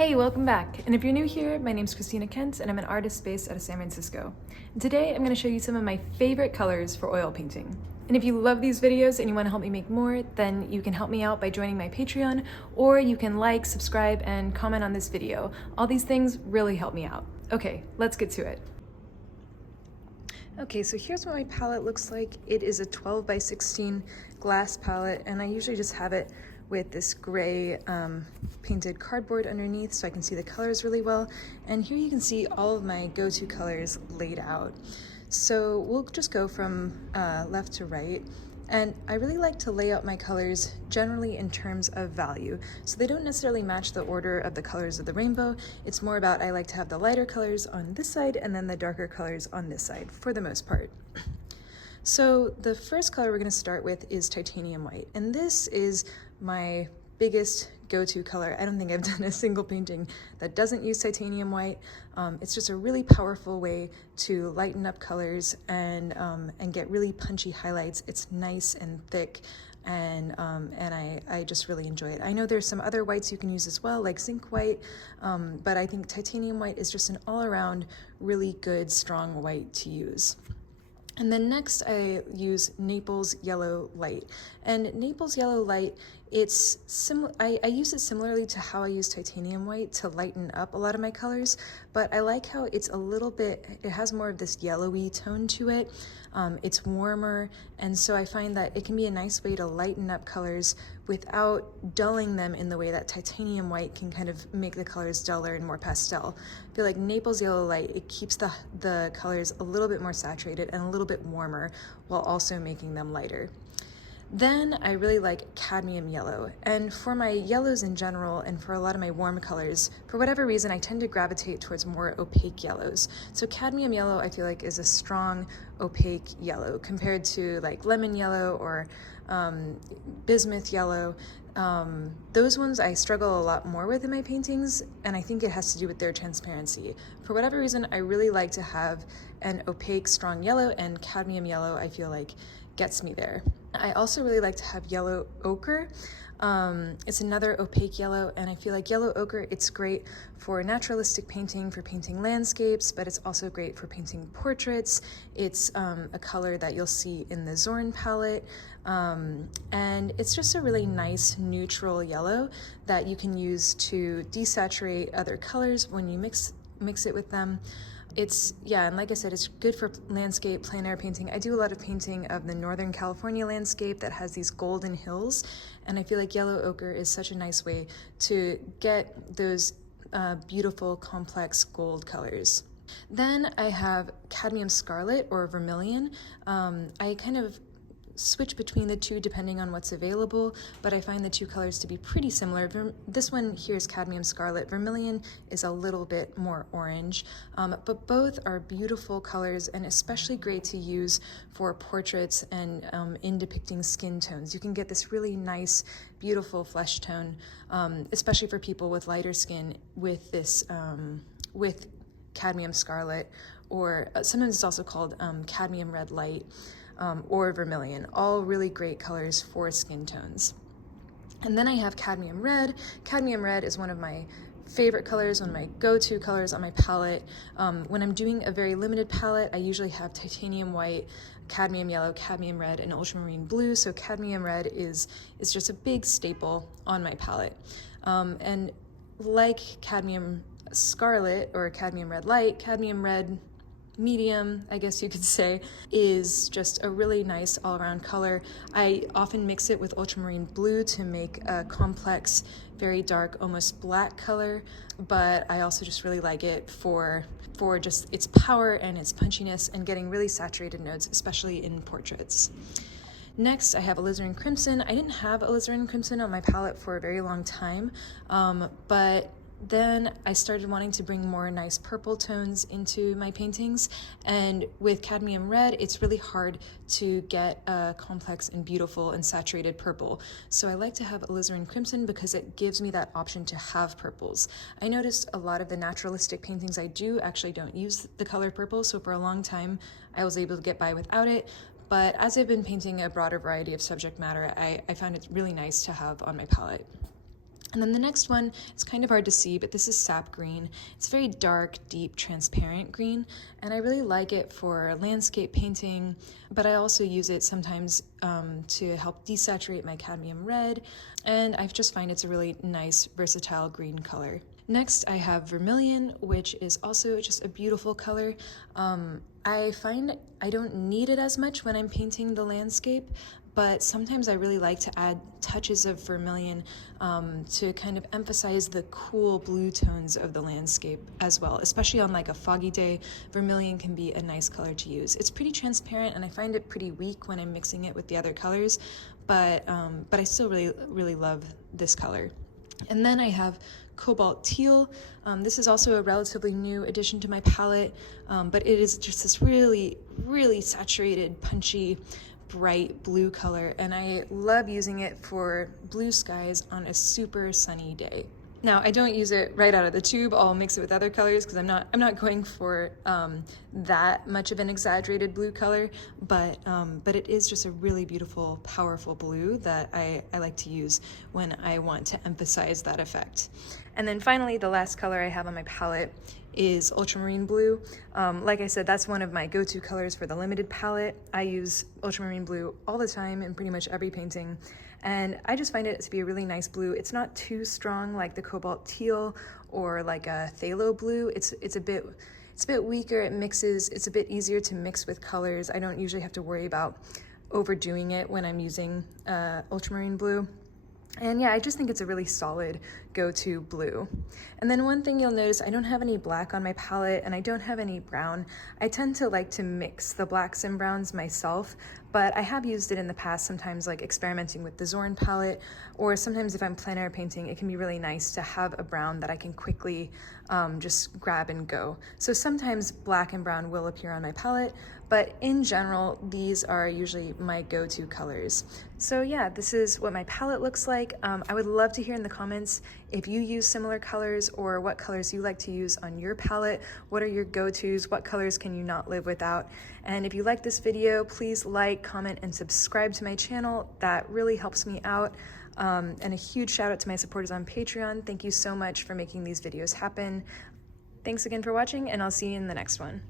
Hey, welcome back. And if you're new here, my name's Christina Kent and I'm an artist based out of San Francisco. And today I'm going to show you some of my favorite colors for oil painting. And if you love these videos and you want to help me make more, then you can help me out by joining my Patreon, or you can like, subscribe, and comment on this video. All these things really help me out. Okay, let's get to it. Okay, so here's what my palette looks like. It is a 12 by 16 glass palette, and I usually just have it with this gray painted cardboard underneath so I can see the colors really well. And here you can see all of my go-to colors laid out. So we'll just go from left to right. And I really like to lay out my colors generally in terms of value. So they don't necessarily match the order of the colors of the rainbow. It's more about I like to have the lighter colors on this side and then the darker colors on this side for the most part. So the first color we're going to start with is titanium white, and this is my biggest go-to color. I don't think I've done a single painting that doesn't use titanium white. It's just a really powerful way to lighten up colors and get really punchy highlights. It's nice and thick, and I just really enjoy it. I know there's some other whites you can use as well, like zinc white, but I think titanium white is just an all-around really good, strong white to use. And then next I use Naples yellow light. And Naples yellow light, it's I use it similarly to how I use titanium white to lighten up a lot of my colors, but I like how it's a little bit, it has more of this yellowy tone to it. It's warmer, and so I find that it can be a nice way to lighten up colors without dulling them in the way that titanium white can kind of make the colors duller and more pastel. I feel like Naples yellow light, it keeps the colors a little bit more saturated and a little bit warmer while also making them lighter. Then I really like cadmium yellow, and for my yellows in general and for a lot of my warm colors, for whatever reason I tend to gravitate towards more opaque yellows. So cadmium yellow I feel like is a strong opaque yellow compared to like lemon yellow or bismuth yellow. Those ones I struggle a lot more with in my paintings, and I think it has to do with their transparency. For whatever reason, I really like to have an opaque strong yellow, and cadmium yellow I feel like gets me there. I also really like to have yellow ochre. It's another opaque yellow, and I feel like yellow ochre, it's great for naturalistic painting, for painting landscapes, but it's also great for painting portraits. It's a color that you'll see in the Zorn palette, and it's just a really nice neutral yellow that you can use to desaturate other colors when you mix it with them. And like I said, it's good for landscape, plein air painting. I do a lot of painting of the Northern California landscape that has these golden hills, and I feel like yellow ochre is such a nice way to get those beautiful, complex gold colors. Then I have cadmium scarlet or vermilion. I kind of switch between the two depending on what's available, but I find the two colors to be pretty similar. This one here is cadmium scarlet. Vermilion is a little bit more orange, but both are beautiful colors and especially great to use for portraits and in depicting skin tones. You can get this really nice, beautiful flesh tone, especially for people with lighter skin with this, with cadmium scarlet, or sometimes it's also called cadmium red light. Or vermilion, all really great colors for skin tones. And then I have cadmium red. Cadmium red is one of my favorite colors, one of my go-to colors on my palette. When I'm doing a very limited palette, I usually have titanium white, cadmium yellow, cadmium red, and ultramarine blue. So cadmium red is just a big staple on my palette. And like cadmium scarlet or cadmium red light, cadmium red medium, I guess you could say, is just a really nice all-around color. I often mix it with ultramarine blue to make a complex, very dark, almost black color, but I also just really like it for just its power and its punchiness and getting really saturated notes, especially in portraits. Next, I have alizarin crimson. I didn't have alizarin crimson on my palette for a very long time, but then I started wanting to bring more nice purple tones into my paintings, and with cadmium red, it's really hard to get a complex and beautiful and saturated purple. So I like to have alizarin crimson because it gives me that option to have purples. I noticed a lot of the naturalistic paintings I do actually don't use the color purple, so for a long time I was able to get by without it. But as I've been painting a broader variety of subject matter, I found it really nice to have on my palette. And then the next one, it's kind of hard to see, but this is sap green. It's very dark, deep, transparent green, and I really like it for landscape painting, but I also use it sometimes to help desaturate my cadmium red, and I just find it's a really nice, versatile green color. Next, I have vermilion, which is also just a beautiful color. I find I don't need it as much when I'm painting the landscape, but sometimes I really like to add touches of vermilion to kind of emphasize the cool blue tones of the landscape as well. Especially on like a foggy day, vermilion can be a nice color to use. It's pretty transparent and I find it pretty weak when I'm mixing it with the other colors, but I still really love this color. And then I have cobalt teal. This is also a relatively new addition to my palette, but it is just this really saturated, punchy, bright blue color, and I love using it for blue skies on a super sunny day. Now, I don't use it right out of the tube. I'll mix it with other colors because I'm not going for that much of an exaggerated blue color, but it is just a really beautiful, powerful blue that I like to use when I want to emphasize that effect. And then finally, the last color I have on my palette is ultramarine blue. Like I said, that's one of my go-to colors for the limited palette. I use ultramarine blue all the time in pretty much every painting, and I just find it to be a really nice blue. It's not too strong like the cobalt teal or like a phthalo blue. It's a bit weaker. It mixes. It's a bit easier to mix with colors. I don't usually have to worry about overdoing it when I'm using ultramarine blue. And yeah, I just think it's a really solid go-to blue. And then one thing you'll notice, I don't have any black on my palette and I don't have any brown. I tend to like to mix the blacks and browns myself, but I have used it in the past, sometimes like experimenting with the Zorn palette, or sometimes if I'm plein air painting, it can be really nice to have a brown that I can quickly just grab and go. So sometimes black and brown will appear on my palette, but in general, these are usually my go-to colors. So yeah, this is what my palette looks like. I would love to hear in the comments if you use similar colors or what colors you like to use on your palette. What are your go-tos? What colors can you not live without? And if you like this video, please like, comment, and subscribe to my channel. That really helps me out. And a huge shout out to my supporters on Patreon. Thank you so much for making these videos happen. Thanks again for watching, and I'll see you in the next one.